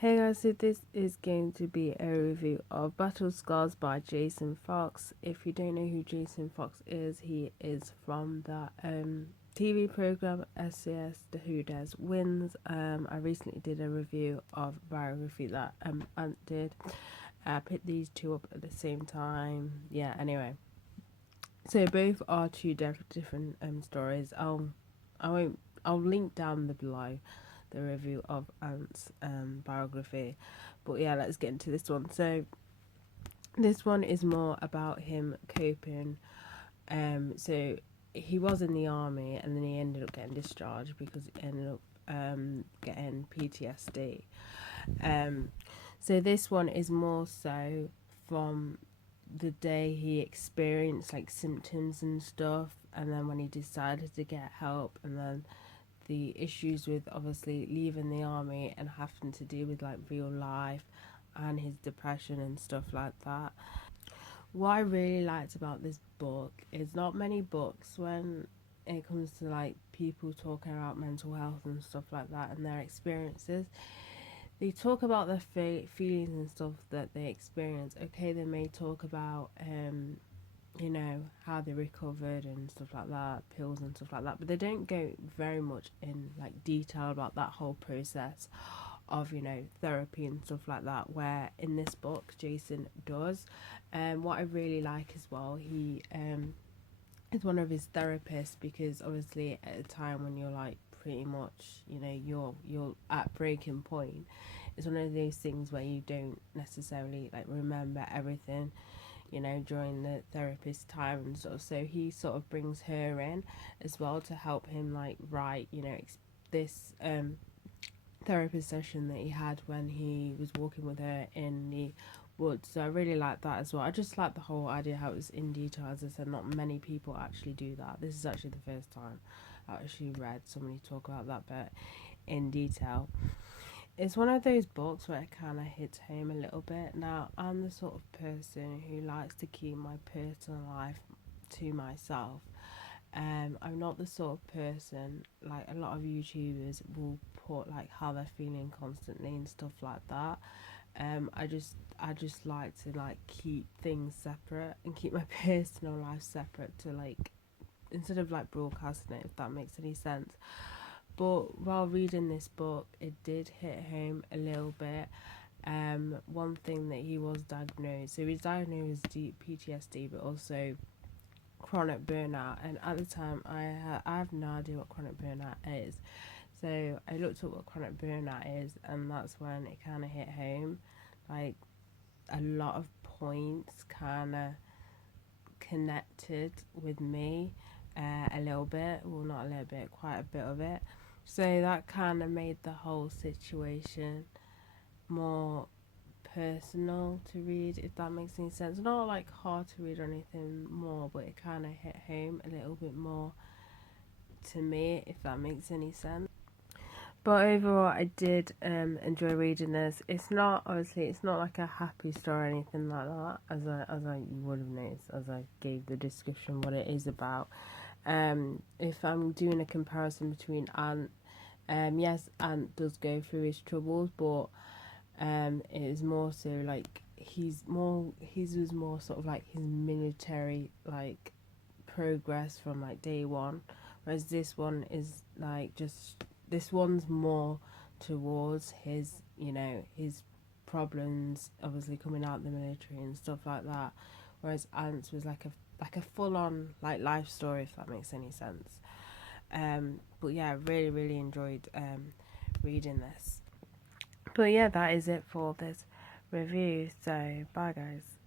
Hey guys, so this is going to be a review of Battle Scars by Jason Fox. If you don't know who Jason Fox is, he is from the TV program SAS The Who Dares Wins. I recently did a review of biography that Ant did. I picked these two up at the same time. Yeah, anyway. So both are two different stories. I'll link down below the review of Ant's biography. But yeah, let's get into this one. So this one is more about him coping. So he was in the army and then he ended up getting discharged because he ended up getting PTSD. So this one is more so from the day he experienced like symptoms and stuff, and then when he decided to get help, and then the issues with obviously leaving the army and having to deal with like real life and his depression and stuff like that. What I really liked about this book is not many books when it comes to like people talking about mental health and stuff like that and their experiences. They talk about their feelings and stuff that they experience. Okay, they may talk about how they recovered and stuff like that, pills and stuff like that, but they don't go very much in like detail about that whole process of therapy and stuff like that, where in this book Jason does. What I really like as well, he is one of his therapists, because obviously at a time when you're like pretty much you're at breaking point, it's one of those things where you don't necessarily like remember everything during the therapist time and stuff. So he sort of brings her in as well to help him like write, this therapist session that he had when he was walking with her in the woods. So I really like that as well. I just like the whole idea how it was in detail. As I said, not many people actually do that. This is actually the first time I actually read somebody talk about that, but in detail. It's one of those books where it kind of hits home a little bit. Now, I'm the sort of person who likes to keep my personal life to myself. I'm not the sort of person like a lot of YouTubers will put like how they're feeling constantly and stuff like that. I just like to like keep things separate and keep my personal life separate, to like, instead of like broadcasting it, if that makes any sense. But while reading this book, it did hit home a little bit. One thing that he was diagnosed, so he was diagnosed with deep PTSD, but also chronic burnout. And at the time, I have no idea what chronic burnout is. So I looked up what chronic burnout is, and that's when it kind of hit home. Like a lot of points kind of connected with me, a little bit. Well, not a little bit, quite a bit of it. So that kind of made the whole situation more personal to read, if that makes any sense. Not like hard to read or anything more, but it kind of hit home a little bit more to me, if that makes any sense. But overall, I did enjoy reading this. It's not, obviously, it's not like a happy story or anything like that, as I would have noticed as I gave the description what it is about. If I'm doing a comparison between Ant, yes, Ant does go through his troubles, but it is more so like his was more sort of like his military like progress from like day one, whereas this one is like just, this one's more towards his his problems obviously coming out of the military and stuff like that, whereas Ants was like a full on like life story, if that makes any sense. But yeah, really enjoyed reading this. But yeah, that is it for this review. So bye guys.